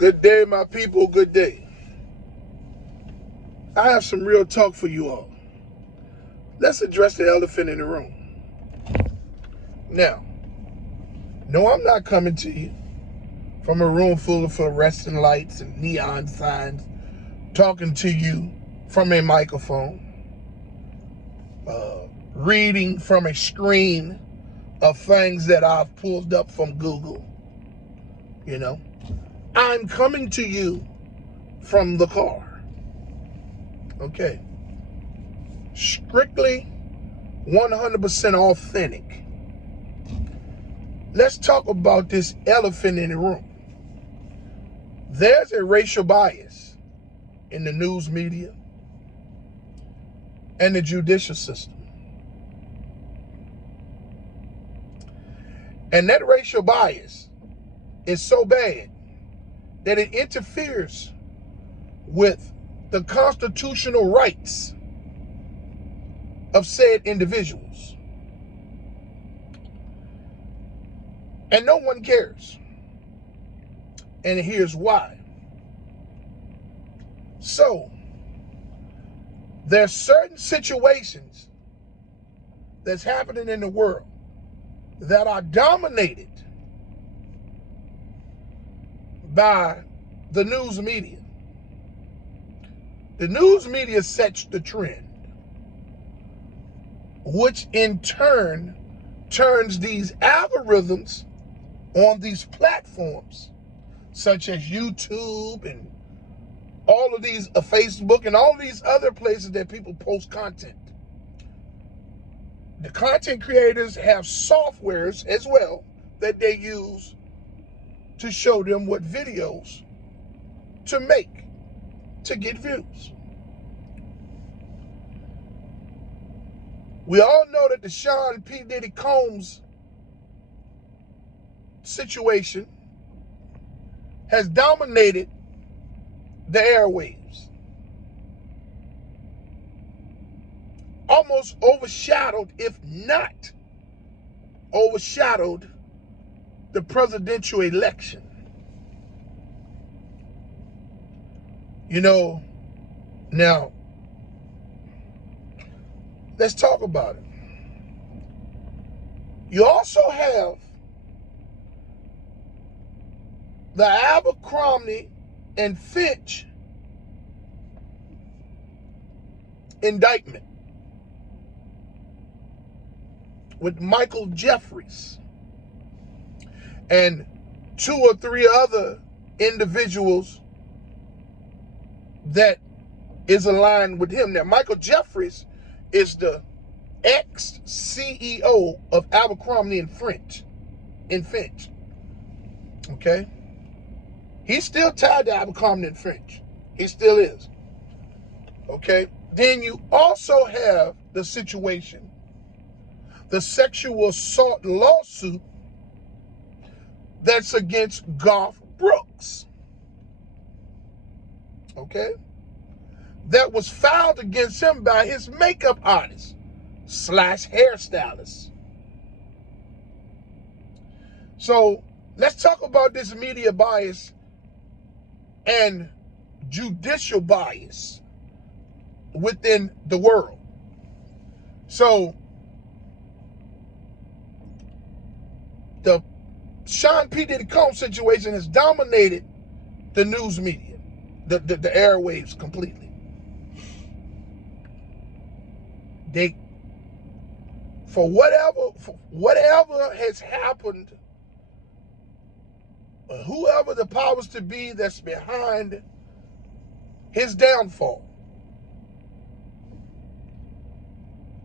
Good day, my people. Good day. I have some real talk for you all. Let's address the elephant in the room. Now, no, I'm not coming to you from a room full of fluorescent lights and neon signs, talking to you from a microphone, reading from a screen of things that I've pulled up from Google. I'm coming to you from the car. Okay. Strictly 100% authentic. Let's talk about this elephant in the room. There's a racial bias in the news media and the judicial system. And that racial bias is so bad that it interferes with the constitutional rights of said individuals. And no one cares. And here's why. So, there's certain situations that's happening in the world that are dominated by the news media. The news media sets the trend, which in turn turns these algorithms on these platforms, such as YouTube and all of these, Facebook and all these other places that people post content. The content creators have softwares as well that they use to show them what videos to make to get views. We all know that the Sean P. Diddy Combs situation has dominated the airwaves, almost overshadowed, if not overshadowed, the presidential election. Now, let's talk about it. You also have the Abercrombie and Fitch indictment with Michael Jeffries and 2 or 3 other individuals that is aligned with him. Now, Michael Jeffries is the ex-CEO of Abercrombie and Fitch. Okay? He's still tied to Abercrombie and Fitch. He still is. Okay? Then you also have the situation, the sexual assault lawsuit that's against Garth Brooks. Okay? That was filed against him by his makeup artist / hairstylist. So let's talk about this media bias and judicial bias within the world. So the Sean P. Diddy Combs situation has dominated the news media, the airwaves completely. For whatever has happened, whoever the powers to be that's behind his downfall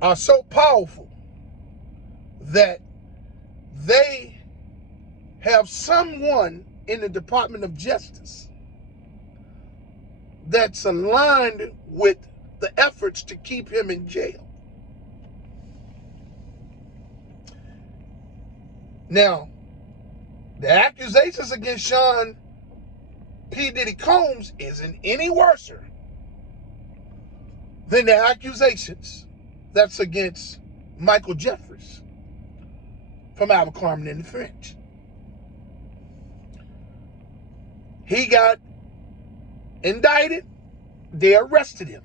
are so powerful that they have someone in the Department of Justice that's aligned with the efforts to keep him in jail. Now, the accusations against Sean P. Diddy Combs isn't any worse than the accusations that's against Michael Jeffries from Abercrombie and Fitch. He got indicted. They arrested him.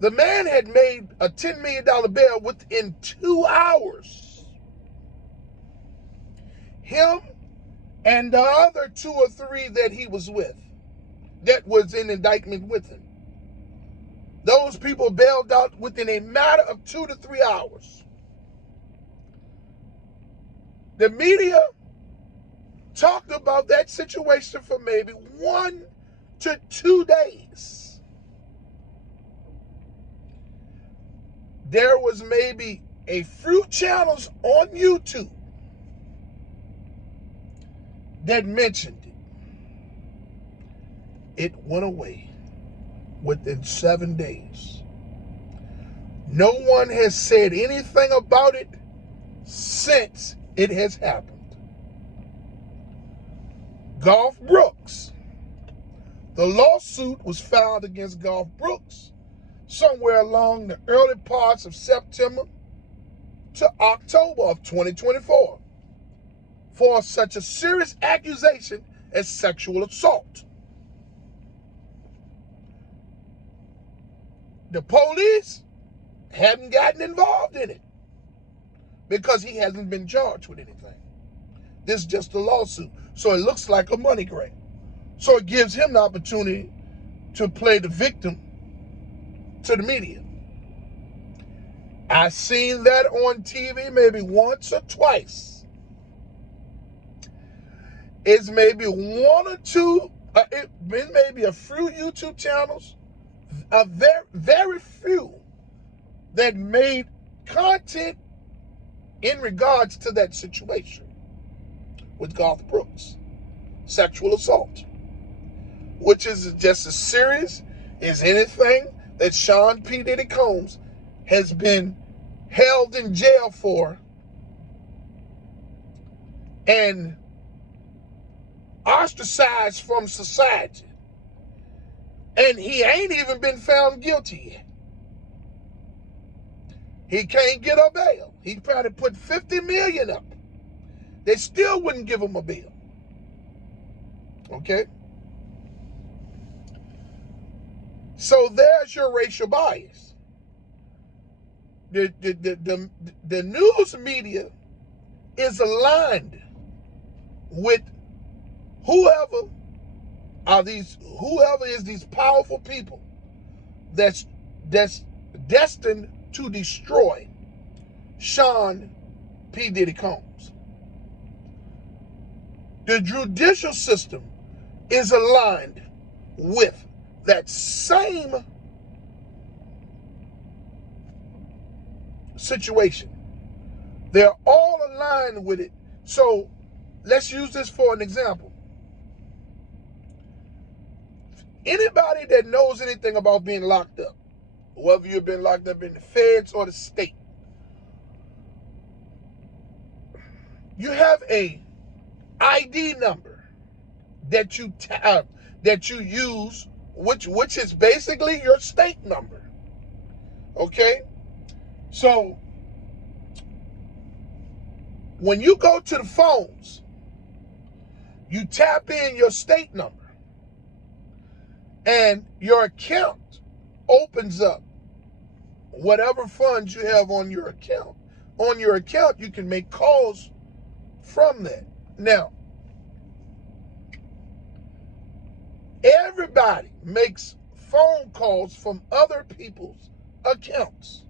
The man had made a $10 million bail within 2 hours. Him and the other 2 or 3 that he was with, that was in indictment with him. Those people bailed out within a matter of 2 to 3 hours. The media talked about that situation for maybe 1 to 2 days. There was maybe a few channels on YouTube that mentioned it. It went away within 7 days. No one has said anything about it since it has happened. Garth Brooks. The lawsuit was filed against Garth Brooks somewhere along the early parts of September to October of 2024 for such a serious accusation as sexual assault. The police hadn't gotten involved in it because he hasn't been charged with anything. This is just a lawsuit. So it looks like a money grab. So it gives him the opportunity to play the victim to the media. I've seen that on TV maybe once or twice. It's maybe 1 or 2, it may be a few YouTube channels, a very few that made content in regards to that situation with Garth Brooks. Sexual assault, which is just as serious as anything that Sean P. Diddy Combs has been held in jail for and ostracized from society. And he ain't even been found guilty yet. He can't get a bail. He probably put $50 million up. They still wouldn't give him a bail. Okay? So there's your racial bias. The news media is aligned with whoever is these powerful people that's destined to destroy Sean P. Diddy Combs. The judicial system is aligned with that same situation. They're all aligned with it. So let's use this for an example. Anybody that knows anything about being locked up, whether you've been locked up in the feds or the state, you have a ID number that you use, which is basically your state number. Okay? So when you go to the phones, you tap in your state number and your account opens up whatever funds you have on your account. On your account, you can make calls from that. Now, everybody makes phone calls from other people's accounts.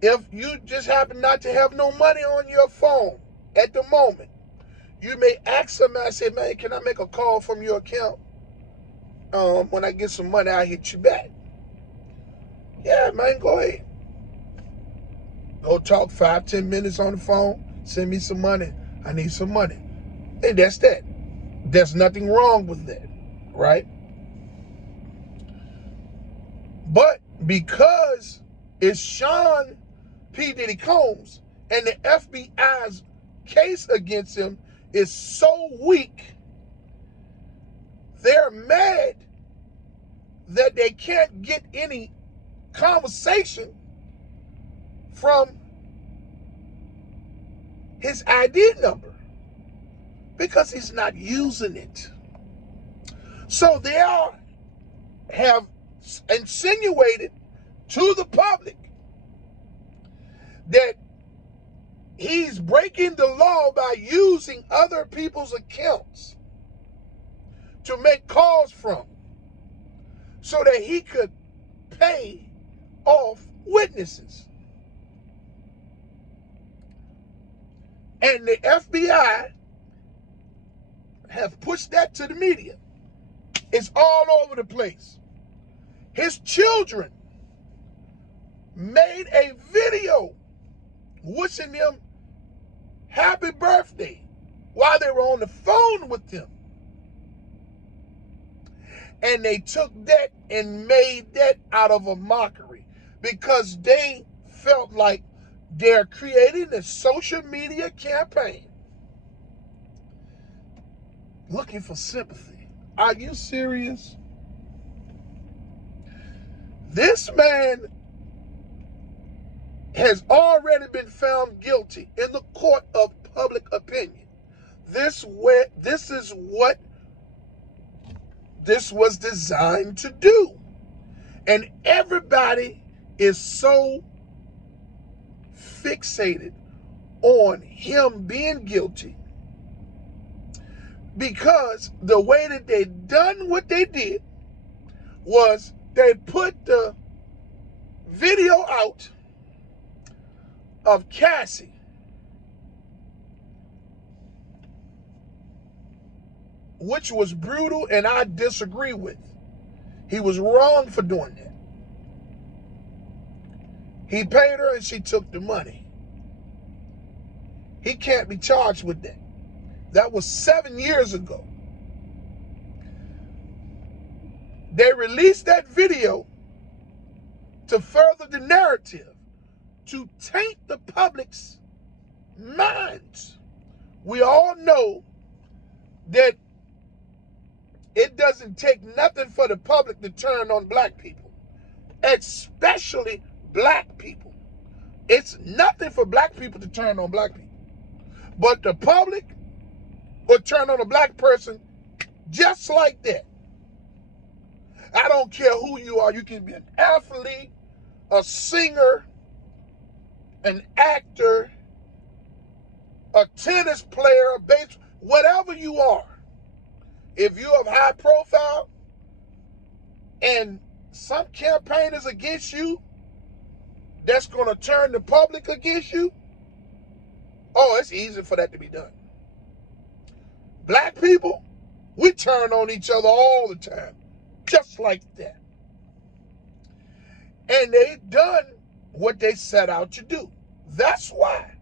If you just happen not to have no money on your phone at the moment, you may ask somebody, say, man, can I make a call from your account? When I get some money, I'll hit you back. Yeah, man, go ahead. Go talk 5-10 minutes on the phone. Send me some money. I need some money. And that's that. There's nothing wrong with that, right? But because it's Sean P. Diddy Combs and the FBI's case against him is so weak, they're mad that they can't get any conversation from his ID number. Because he's not using it. So they have insinuated to the public that he's breaking the law by using other people's accounts to make calls from so that he could pay off witnesses. And the FBI have pushed that to the media. It's all over the place. His children made a video wishing him happy birthday while they were on the phone with him. And they took that and made that out of a mockery because they felt like they're creating a social media campaign looking for sympathy. Are you serious? This man has already been found guilty in the court of public opinion. This is what this was designed to do. And everybody is so fixated on him being guilty because the way that they done what they did was they put the video out of Cassie, which was brutal and I disagree with. He was wrong for doing that. He paid her and she took the money. He can't be charged with that. That was 7 years ago. They released that video to further the narrative, to taint the public's minds. We all know that it doesn't take nothing for the public to turn on black people, especially black people. It's nothing for black people to turn on black people. But the public will turn on a black person just like that. I don't care who you are. You can be an athlete, a singer, an actor, a tennis player, a baseball, whatever you are. If you have high profile and some campaign is against you, that's going to turn the public against you, oh, it's easy for that to be done. Black people, we turn on each other all the time, just like that. And they done what they set out to do. That's why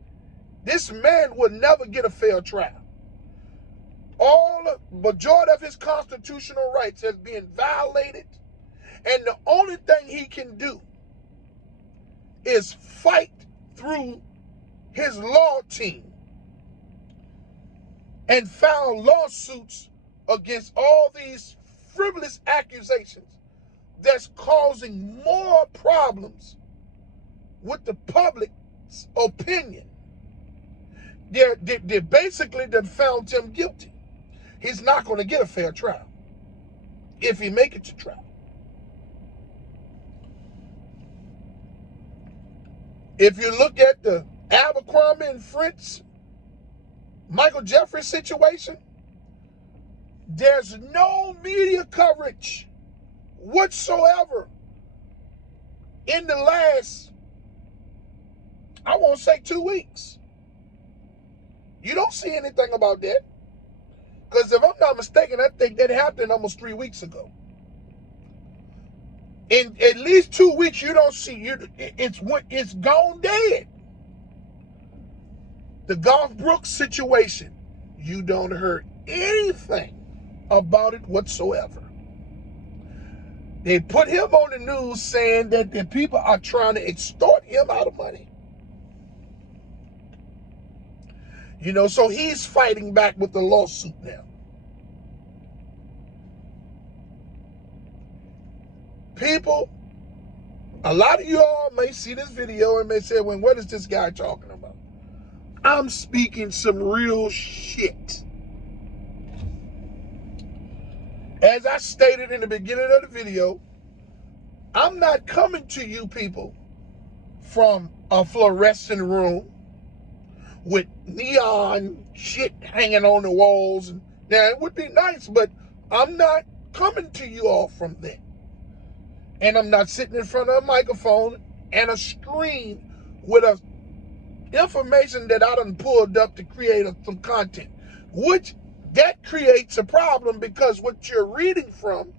this man would never get a fair trial. Majority of his constitutional rights has been violated, and the only thing he can do is fight through his law team and file lawsuits against all these frivolous accusations that's causing more problems with the public's opinion. They basically done found him guilty. He's not going to get a fair trial if he make it to trial. If you look at the Abercrombie and Fritz, Michael Jeffrey situation, there's no media coverage whatsoever in the last, I won't say 2 weeks. You don't see anything about that. Because if I'm not mistaken, I think that happened almost 3 weeks ago. In at least 2 weeks, you don't see, it's gone dead. The Garth Brooks situation, you don't hear anything about it whatsoever. They put him on the news saying that the people are trying to extort him out of money. You know, so he's fighting back with the lawsuit now. People, a lot of y'all may see this video and may say, well, what is this guy talking about? I'm speaking some real shit. As I stated in the beginning of the video, I'm not coming to you people from a fluorescent room with neon shit hanging on the walls. Now, it would be nice, but I'm not coming to you all from there. And I'm not sitting in front of a microphone and a screen with a information that I done pulled up to create some content, which that creates a problem, because what you're reading from,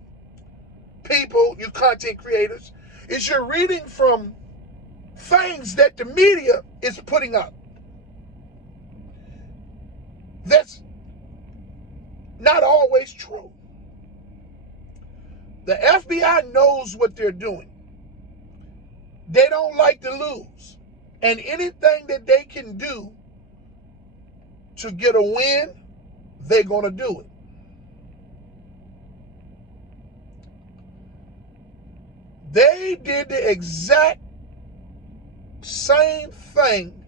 people, you content creators, is you're reading from things that the media is putting up. That's not always true. The FBI knows what they're doing. They don't like to lose. And anything that they can do to get a win, they're going to do it. They did the exact same thing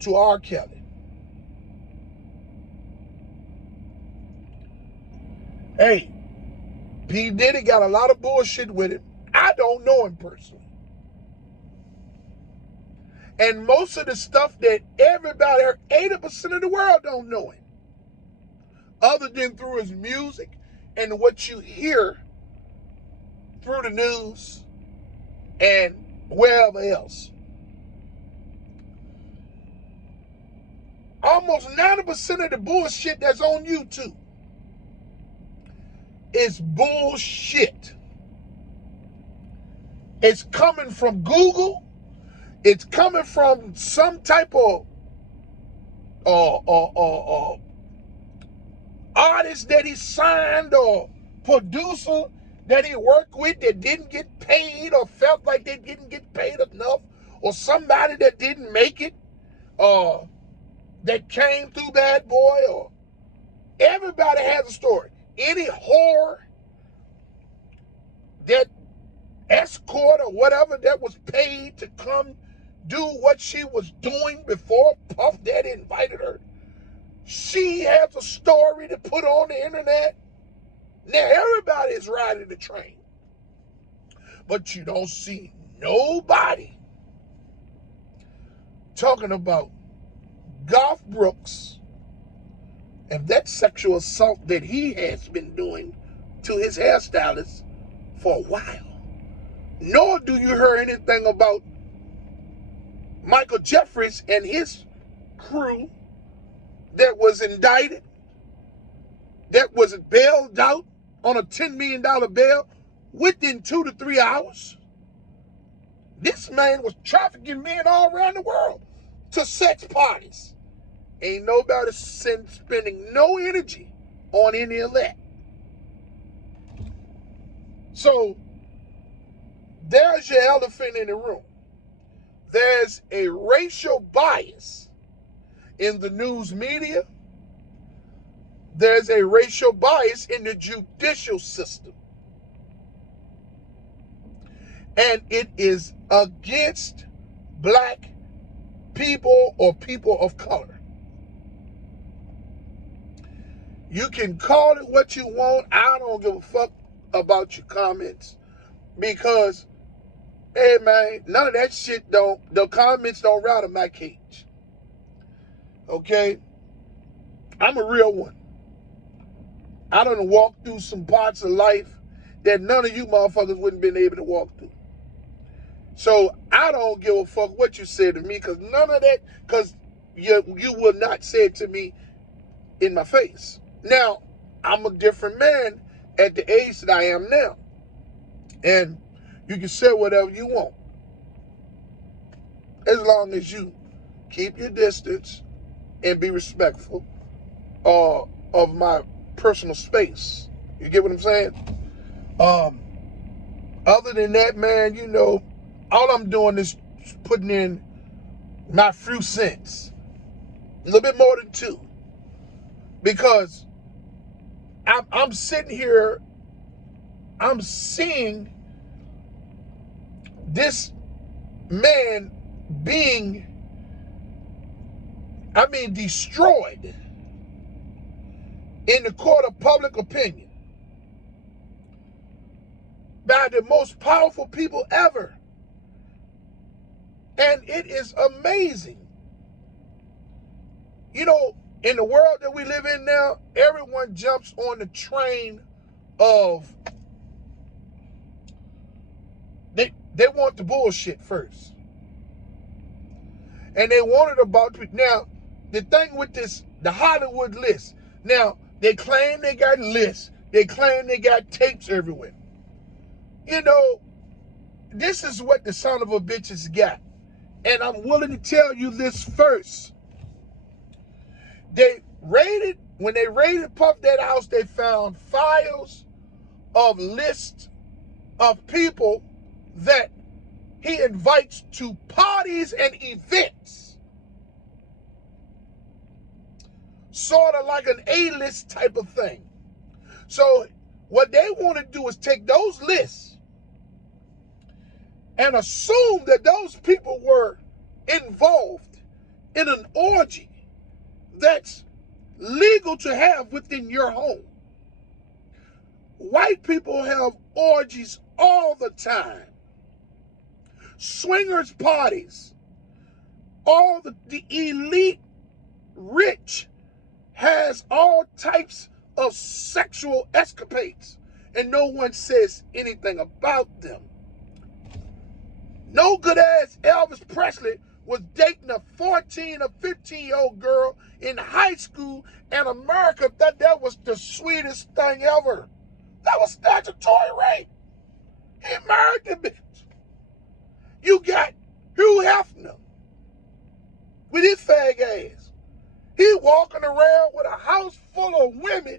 to R. Kelly. Hey, P. Diddy got a lot of bullshit with him. I don't know him personally. And most of the stuff that everybody, 80% of the world don't know him, other than through his music and what you hear through the news and wherever else. Almost 90% of the bullshit that's on YouTube is bullshit. It's coming from Google. It's coming from some type of artist that he signed or producer that he worked with that didn't get paid or felt like they didn't get paid enough, or somebody that didn't make it, that came through Bad Boy, or everybody has a story. Any whore, that escort or whatever that was paid to come do what she was doing before Puff Daddy invited her, she has a story to put on the internet. Now everybody is riding the train, but you don't see nobody talking about Garth Brooks and that sexual assault that he has been doing to his hairstylist for a while. Nor do you hear anything about Michael Jeffries and his crew that was indicted, that was bailed out on a $10 million bail within 2 to 3 hours. This man was trafficking men all around the world to sex parties. Ain't nobody spending no energy on any of that. So there's your elephant in the room. There's a racial bias in the news media. There's a racial bias in the judicial system. And it is against black people or people of color. You can call it what you want. I don't give a fuck about your comments, because, hey man, none of that shit the comments don't rattle my cage. Okay? I'm a real one. I done walked through some parts of life that none of you motherfuckers wouldn't been able to walk through. So I don't give a fuck what you said to me, because none of that, because you would not say it to me in my face. Now, I'm a different man at the age that I am now. And you can say whatever you want, as long as you keep your distance and be respectful of my personal space. You get what I'm saying? Other than that, man, you know, all I'm doing is putting in my few cents. A little bit more than 2. Because I'm sitting here, I'm seeing this man being, destroyed in the court of public opinion by the most powerful people ever. And it is amazing. You know, in the world that we live in now, everyone jumps on the train of they want the bullshit first. And they want it about, now, the thing with this, the Hollywood list, now, they claim they got lists. They claim they got tapes everywhere. You know, this is what the son of a bitches got. And I'm willing to tell you this first. When they raided Puff Daddy house, they found files of lists of people that he invites to parties and events. Sort of like an A-list type of thing. So what they want to do is take those lists and assume that those people were involved in an orgy that's legal to have within your home. White people have orgies all the time. Swingers parties. All the elite rich has all types of sexual escapades, and no one says anything about them. No good ass Elvis Presley was dating a 14 or 15-year-old girl in high school, and America thought that was the sweetest thing ever. That was statutory rape. He married the bitch. You got Hugh Hefner with his fag ass. He walking around with a house full of women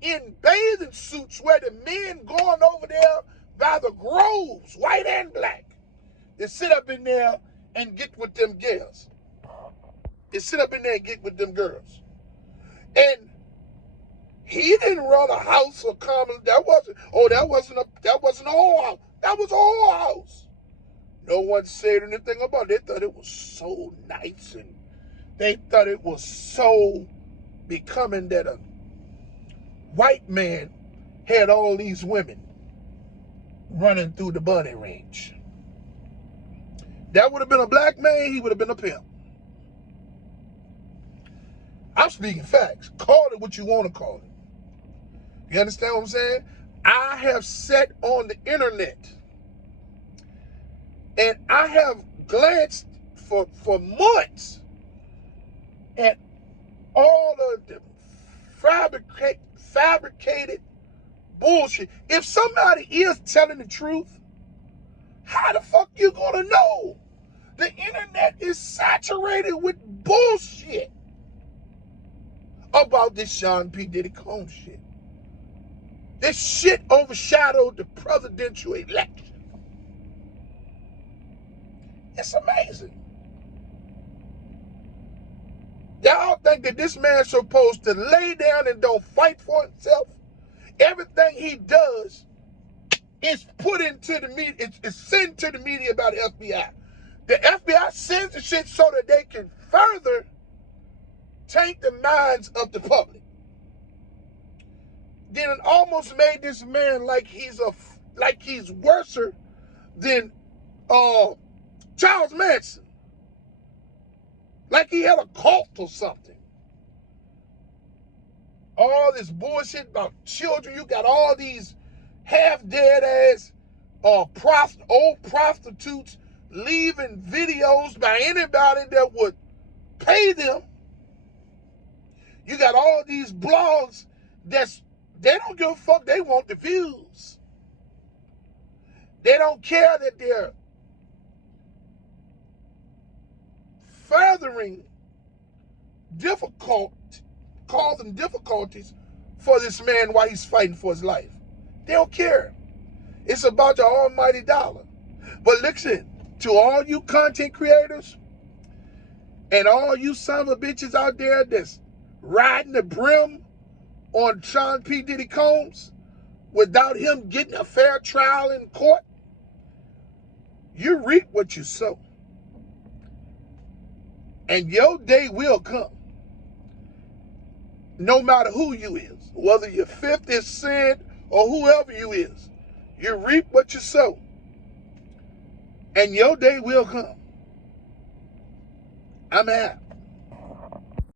in bathing suits where the men going over there by the groves, white and black. They sit up in there and get with them girls. They sit up in there and get with them girls. And he didn't run a house or common. That wasn't a whole house. That was a whole house. No one said anything about it. They thought it was so nice, and they thought it was so becoming that a white man had all these women running through the bunny range. That would have been a black man, he would have been a pimp. I'm speaking facts. Call it what you want to call it. You understand what I'm saying? I have sat on the internet and I have glanced for months at all of the fabricated bullshit. If somebody is telling the truth, how the fuck you gonna know? The internet is saturated with bullshit about this Sean P. Diddy Combs shit. This shit overshadowed the presidential election. It's amazing. Y'all think that this man's supposed to lay down and don't fight for himself? Everything he does is put into the media, it's sent to the media by the FBI. The FBI sends the shit so that they can further taint the minds of the public. Then it almost made this man like he's worse than Charles Manson. Like he had a cult or something. All this bullshit about children. You got all these half-dead ass old prostitutes leaving videos by anybody that would pay them. You got all these blogs they don't give a fuck. They want the views. They don't care that they're furthering causing difficulties for this man while he's fighting for his life. They don't care. It's about the almighty dollar. But listen, to all you content creators and all you son of a bitches out there that's riding the brim on Sean P. Diddy Combs without him getting a fair trial in court, you reap what you sow. And your day will come. no matter who you is, whether you're 50 Cent or whoever you is, you reap what you sow. And your day will come. I'm out.